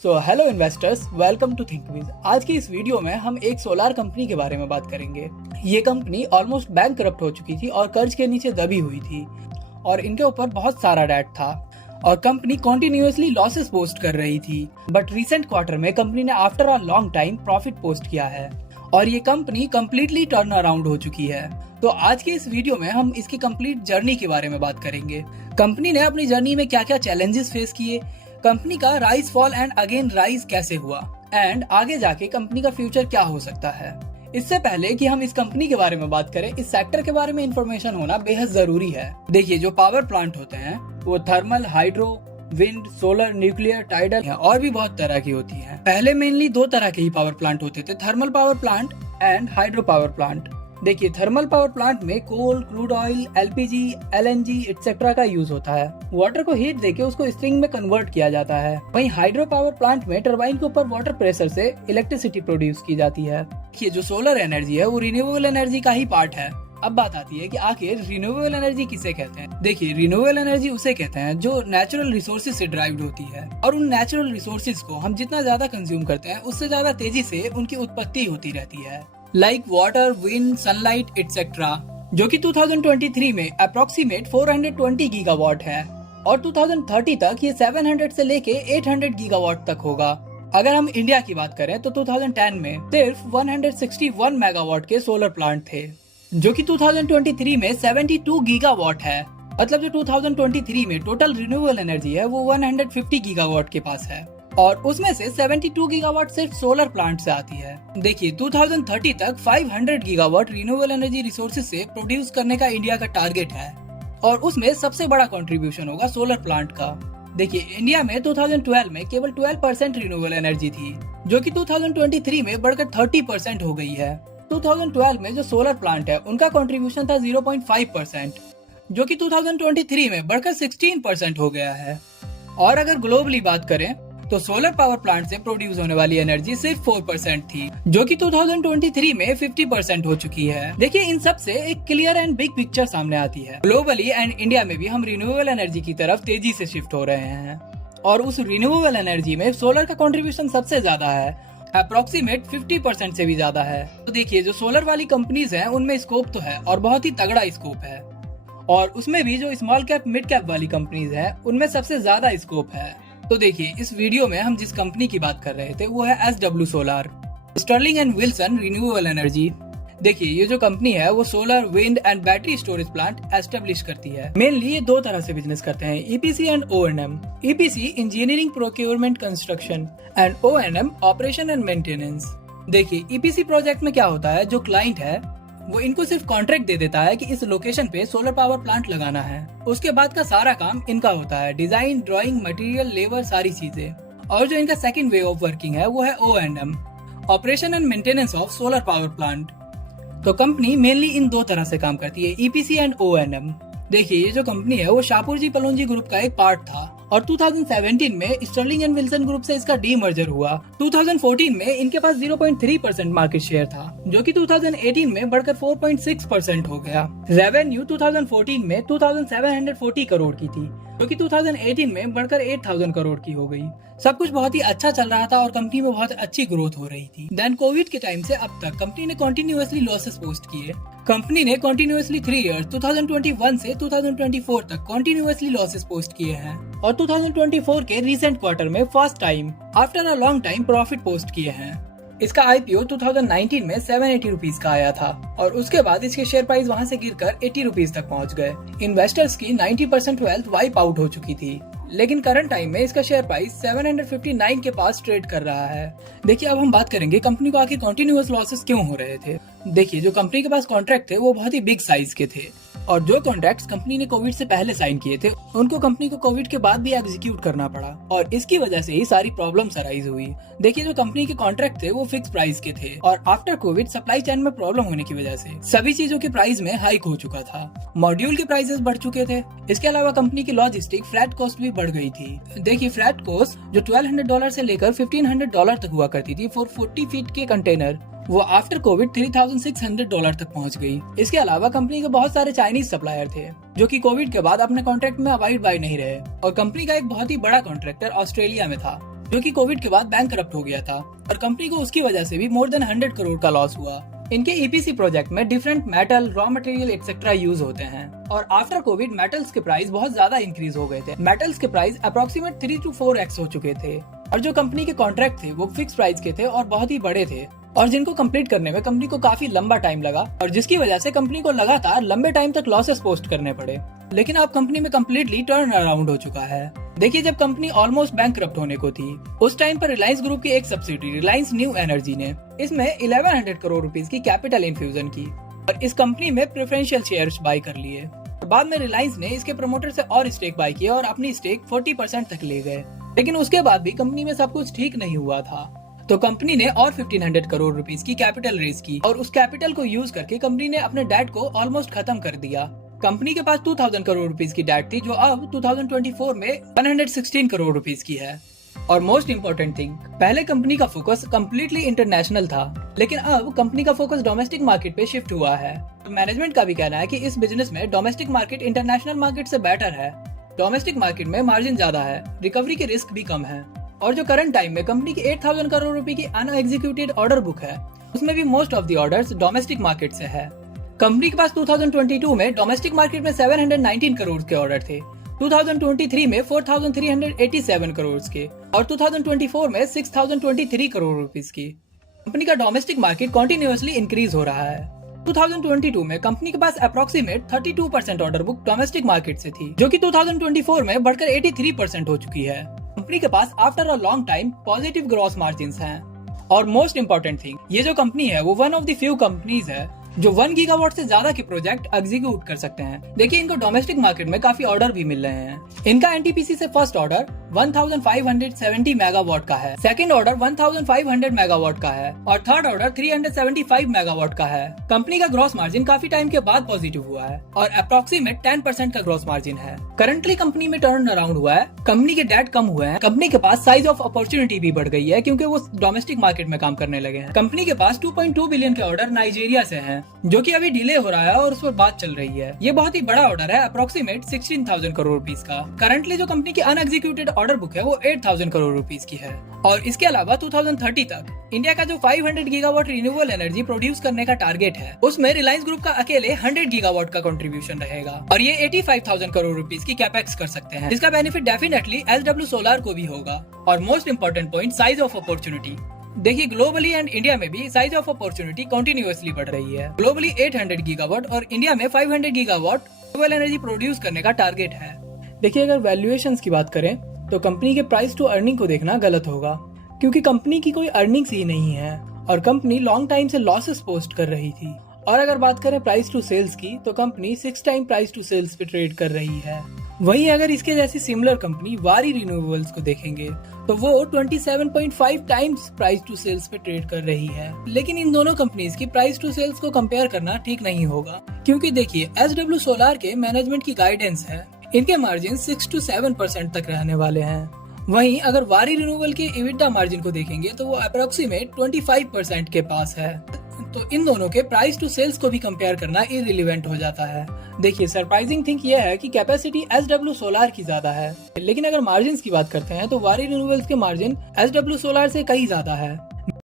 So hello investors, welcome to ThinkWiz. आज की इस वीडियो में हम एक सोलार कंपनी के बारे में बात करेंगे। ये कंपनी ऑलमोस्ट बैंक करप्ट हो चुकी थी और कर्ज के नीचे दबी हुई थी और इनके ऊपर बहुत सारा डेट था और कंपनी कॉन्टिन्यूसली लॉसेस पोस्ट कर रही थी। बट रिसेंट क्वार्टर में कंपनी ने after a long time profit post किया है और ये कंपनी कम्प्लीटली टर्न अराउंड हो चुकी है। तो आज के इस वीडियो में हम इसकी कंप्लीट जर्नी के बारे में बात करेंगे। कंपनी ने अपनी जर्नी में क्या क्या चैलेंजेस फेस किए, कंपनी का rise fall and again rise कैसे हुआ एंड आगे जाके कंपनी का फ्यूचर क्या हो सकता है। इससे पहले कि हम इस कंपनी के बारे में बात करें, इस सेक्टर के बारे में इंफॉर्मेशन होना बेहद जरूरी है। देखिए, जो पावर प्लांट होते हैं वो thermal, hydro, wind, solar, nuclear, tidal और भी बहुत तरह की होती हैं। पहले मेनली दो तरह के ही पावर प्लांट होते थे, thermal power plant and hydro power plant. देखिए, थर्मल पावर प्लांट में coal, crude oil, LPG, LNG etcetera का यूज होता है। वाटर को हीट देके उसको स्ट्रिंग में कन्वर्ट किया जाता है। वहीं हाइड्रो पावर प्लांट में टरबाइन के ऊपर वाटर प्रेशर से इलेक्ट्रिसिटी प्रोड्यूस की जाती है। ये जो सोलर एनर्जी है वो रिन्यूएबल एनर्जी का ही पार्ट है। अब बात आती है कि आखिर रिन्यूएबल एनर्जी किसे कहते हैं। देखिए, रिन्यूएबल एनर्जी उसे कहते हैं जो नेचुरल रिसोर्सेज से ड्राइव्ड होती है और उन नेचुरल रिसोर्सेज को हम जितना ज्यादा कंज्यूम करते हैं उससे ज्यादा तेजी से उनकी उत्पत्ति होती रहती है, like water, wind, sunlight etcetera, जो कि 2023 में अप्रोक्सीमेट 420 गीगावाट है और 2030 तक ये 700 से लेके 800 गीगावाट तक होगा। अगर हम इंडिया की बात करें तो 2010 में सिर्फ 161 मेगावाट के सोलर प्लांट थे, जो कि 2023 में 72 गीगावाट है। मतलब जो 2023 में टोटल रिन्यूएबल एनर्जी है वो 150 गीगावाट के पास है और उसमें से 72 गीगावाट सिर्फ सोलर प्लांट से आती है। देखिए, 2030 तक 500 गीगावाट रिन्यूएबल एनर्जी रिसोर्सेज से प्रोड्यूस करने का इंडिया का टारगेट है और उसमें सबसे बड़ा कंट्रीब्यूशन होगा सोलर प्लांट का। देखिए, इंडिया में 2012 में केवल 12% रिन्यूएबल एनर्जी थी, जो कि 2023 में बढ़कर 30% हो गई है। 2012 में जो सोलर प्लांट है उनका कंट्रीब्यूशन था 0.5%, जो कि 2023 में बढ़कर 16% हो गया है। और अगर ग्लोबली बात करें तो सोलर पावर प्लांट से प्रोड्यूस होने वाली एनर्जी सिर्फ 4% थी, जो कि 2023 में 50% हो चुकी है। देखिए, इन सब से एक क्लियर एंड बिग पिक्चर सामने आती है। ग्लोबली एंड इंडिया में भी हम रिन्यूएबल एनर्जी की तरफ तेजी से शिफ्ट हो रहे हैं और उस रिन्यूएबल एनर्जी में सोलर का कंट्रीब्यूशन सबसे ज्यादा है, अप्रोक्सीमेट 50% से भी ज्यादा है। तो देखिए, जो सोलर वाली कंपनीज हैं उनमें स्कोप तो है और बहुत ही तगड़ा स्कोप है और उसमें भी जो स्मॉल कैप मिड कैप वाली कंपनीज हैं उनमें सबसे ज्यादा स्कोप है। तो देखिए, इस वीडियो में हम जिस कंपनी की बात कर रहे थे वो है SW solar, Sterling and Wilson renewable energy. देखिए, ये जो कंपनी है वो solar, wind and battery storage plant establish करती है। मेनली ये दो तरह से बिजनेस करते हैं, EPC and O&M। EPC engineering, procurement, construction and O&M operation and maintenance. देखिए, EPC प्रोजेक्ट में क्या होता है, जो क्लाइंट है वो इनको सिर्फ कॉन्ट्रैक्ट दे देता है कि इस लोकेशन पे सोलर पावर प्लांट लगाना है। उसके बाद का सारा काम इनका होता है, डिजाइन, ड्राइंग, मटेरियल, लेबर, सारी चीजें। और जो इनका सेकंड वे ऑफ वर्किंग है वो है O&M, operation and maintenance of solar power plant. तो कंपनी मेनली इन दो तरह से काम करती है, EPC एंड O&M। देखिए, ये जो कंपनी है वो शाहपुर पलोंजी ग्रुप का एक पार्ट था और 2017 में स्टर्लिंग एंड विल्सन ग्रुप से इसका डीमर्जर हुआ। 2014 में इनके पास 0.3% मार्केट शेयर था, जो कि 2018 में बढ़कर 4.6% हो गया। रेवेन्यू 2014 में 2740 करोड़ की थी, जो कि 2018 में बढ़कर 8000 करोड़ की हो गई। सब कुछ बहुत ही अच्छा चल रहा था और कंपनी में बहुत अच्छी ग्रोथ हो रही थी। देन कोविड के टाइम से अब तक कंपनी ने कंटिन्यूअसली लॉसेस पोस्ट किए। कंपनी ने कंटिन्यूअसली 3 इयर्स 2021 से 2024 तक कंटिन्यूअसली लॉसेस पोस्ट किए हैं और 2024 के रिसेंट क्वार्टर में first time after a long time profit post किए हैं। इसका IPO 2019 में 780 रुपीज का आया था और उसके बाद इसके शेयर प्राइस वहां से गिरकर 80 रुपीज तक पहुंच गए। इन्वेस्टर्स की 90% वेल्थ वाइप आउट हो चुकी थी, लेकिन करंट टाइम में इसका शेयर प्राइस 759 के पास ट्रेड कर रहा है। देखिए, अब हम बात करेंगे कंपनी को आखिर कंटिन्यूअस लॉसेस क्यों हो रहे थे। देखिए, जो कंपनी के पास कॉन्ट्रैक्ट थे वो बहुत ही बिग साइज के थे और जो कॉन्ट्रैक्ट्स कंपनी ने कोविड से पहले साइन किए थे उनको कंपनी को कोविड के बाद भी एग्जीक्यूट करना पड़ा और इसकी वजह से ही सारी प्रॉब्लम्स अराइज हुई। देखिए, जो कंपनी के कॉन्ट्रैक्ट थे वो फिक्स प्राइस के थे और आफ्टर कोविड सप्लाई चेन में प्रॉब्लम होने की वजह से सभी चीजों के प्राइस में हाइक हो चुका था। मॉड्यूल के प्राइसेस बढ़ चुके थे। इसके अलावा कंपनी की लॉजिस्टिक फ्रैट कॉस्ट भी बढ़ गई थी। देखिए, फ्रैट कॉस्ट जो $1200 से लेकर $1500 तक हुआ करती थी फॉर 40 फीट के कंटेनर, वो आफ्टर कोविड $3600 तक पहुंच गई। इसके अलावा कंपनी के बहुत सारे चाइनीज सप्लायर थे जो कि कोविड के बाद अपने कॉन्ट्रैक्ट में अबाइड बाय नहीं रहे और कंपनी का एक बहुत ही बड़ा कॉन्ट्रैक्टर ऑस्ट्रेलिया में था जो कि कोविड के बाद बैंकरप्ट हो गया था और कंपनी को उसकी वजह से भी मोर देन 100 करोड़ का लॉस हुआ। इनके ईपीसी प्रोजेक्ट में different metal, raw material etcetera use होते हैं और आफ्टर कोविड मेटल्स के प्राइस बहुत ज्यादा इंक्रीज हो गए थे। मेटल्स के प्राइस अप्रोक्सीमेट 3 to 4x हो चुके थे और जो कंपनी के कॉन्ट्रैक्ट थे वो फिक्स प्राइस के थे और बहुत ही बड़े थे और जिनको कंप्लीट करने में कंपनी को काफी लंबा टाइम लगा और जिसकी वजह से कंपनी को लगातार लंबे टाइम तक लॉसेस पोस्ट करने पड़े। लेकिन अब कंपनी में कम्प्लीटली टर्न अराउंड हो चुका है। देखिए, जब कंपनी ऑलमोस्ट बैंकरप्ट होने को थी उस टाइम पर रिलायंस ग्रुप की एक सब्सिडी रिलायंस न्यू एनर्जी ने इसमें 1100 करोड़ रुपीस की कैपिटल इन्फ्यूजन की और इस कंपनी में प्रेफरेंशियल शेयर्स बाय कर लिए। बाद में रिलायंस ने इसके प्रमोटर से और स्टेक बाय किया और अपनी स्टेक 40% तक ले गए। लेकिन उसके बाद भी कंपनी में सब कुछ ठीक नहीं हुआ था, तो कंपनी ने और 1500 करोड़ रुपीस की कैपिटल रेज की और उस कैपिटल को यूज करके कंपनी ने अपने डेट को ऑलमोस्ट खत्म कर दिया। कंपनी के पास 2000 करोड़ रुपीस की डेट थी जो अब 2024 में 116 करोड़ रुपीस की है। और मोस्ट इम्पोर्टेंट थिंग, पहले कंपनी का फोकस कम्प्लीटली इंटरनेशनल था, लेकिन अब कंपनी का फोकस डोमेस्टिक मार्केट पे शिफ्ट हुआ है। मैनेजमेंट का भी कहना है कि इस बिजनेस में डोमेस्टिक मार्केट इंटरनेशनल मार्केट से बेटर है। डोमेस्टिक मार्केट में मार्जिन ज्यादा है, रिकवरी के रिस्क भी कम है और जो करंट टाइम में कंपनी की 8000 करोड़ रुपए की अनएग्जीक्यूटेड ऑर्डर बुक है उसमें भी most of the orders domestic market से है। कंपनी के पास 2022 में डोमेस्टिक मार्केट में 719 करोड़ के ऑर्डर थे, 2023 में 4387 करोड़ के और 2024 में 6023 करोड़ रुपीस की। कंपनी का डोमेस्टिक मार्केट कंटिन्यूअसली इंक्रीज हो रहा है। 2022 में कंपनी के पास approximate 32% order book domestic market से थी, जो कि 2024 में बढ़कर 83% हो चुकी है। कंपनी के पास after a long time positive gross margins हैं और मोस्ट इम्पोर्टेंट थिंग, ये जो कंपनी है वो one of the few companies है जो 1 गीगावाट से ज्यादा के प्रोजेक्ट एग्जीक्यूट कर सकते हैं। देखिए, इनको डोमेस्टिक मार्केट में काफी ऑर्डर भी मिल रहे हैं। इनका एनटीपीसी से फर्स्ट ऑर्डर 1570 मेगावाट का है, सेकंड ऑर्डर 1500 मेगावाट का है और थर्ड ऑर्डर 375 मेगावाट का है। कंपनी का ग्रॉस मार्जिन काफी टाइम के बाद पॉजिटिव हुआ है और अप्रोक्सीमेट 10% का ग्रॉस मार्जिन है। करंटली कंपनी में टर्न अराउंड हुआ है, कंपनी के डेट कम हुए हैं, कंपनी के पास साइज ऑफ अपॉर्चुनिटी भी बढ़ गई है क्योंकि वो डोमेस्टिक मार्केट में काम करने लगे हैं। कंपनी के पास 2.2 बिलियन के ऑर्डर नाइजीरिया से हैं, जो कि अभी डिले हो रहा है और उस पर बात चल रही है। ये बहुत ही बड़ा ऑर्डर है, अप्रोक्सीमेट 16,000 करोड़ रुपीस का। करंटली जो कंपनी की अनएग्जीक्यूटेड ऑर्डर बुक है वो 8,000 करोड़ रुपीस की है और इसके अलावा 2030 तक इंडिया का जो 500 गीगावाट रिन्यूएबल एनर्जी प्रोड्यूस करने का टारगेट है उसमें रिलायंस ग्रुप का अकेले 100 गीगावाट का कंट्रीब्यूशन रहेगा और ये 85,000 करोड़ रुपीस की कैपेक्स कर सकते हैं, जिसका बेनिफिट डेफिनेटली एसडब्ल्यू सोलार को भी होगा। और most important point, size of opportunity. देखिए, ग्लोबली एंड इंडिया में भी साइज ऑफ अपॉर्चुनिटी कंटिन्यूअसली बढ़ रही है। ग्लोबली 800 गीगावाट और इंडिया में 500 गीगावाट रिन्यूएबल एनर्जी प्रोड्यूस करने का टारगेट है। देखिए, अगर वैल्यूएशंस की बात करें तो कंपनी के प्राइस टू अर्निंग को देखना गलत होगा क्योंकि कंपनी की कोई अर्निंग्स ही नहीं है और कंपनी लॉन्ग टाइम से लॉसेस पोस्ट कर रही थी। और अगर बात करें प्राइस टू सेल्स की तो company 6 time price to sales पे ट्रेड कर रही है। वहीं अगर इसके जैसी सिमिलर कंपनी वारी रिन्यूएबल्स को देखेंगे तो वो 27.5 टाइम्स प्राइस टू सेल्स पे ट्रेड कर रही है। लेकिन इन दोनों कंपनीज की प्राइस टू सेल्स को कंपेयर करना ठीक नहीं होगा क्योंकि देखिए, एसडब्ल्यू सोलार के मैनेजमेंट की गाइडेंस है इनके मार्जिन 6 to 7% तक रहने वाले हैं। वहीं अगर वारी रिन्यूएबल के इबिटा मार्जिन को देखेंगे तो वो अप्रोक्सीमेट 25% के पास है। तो इन दोनों के प्राइस टू सेल्स को भी कंपेयर करना इररिलेवेंट हो जाता है। देखिए, सरप्राइजिंग थिंग ये है कि कैपेसिटी एसडब्ल्यू सोलार की ज्यादा है, लेकिन अगर मार्जिन की बात करते हैं तो वारी रिन्यूएबल्स के मार्जिन एसडब्ल्यू सोलार से कहीं ज्यादा है।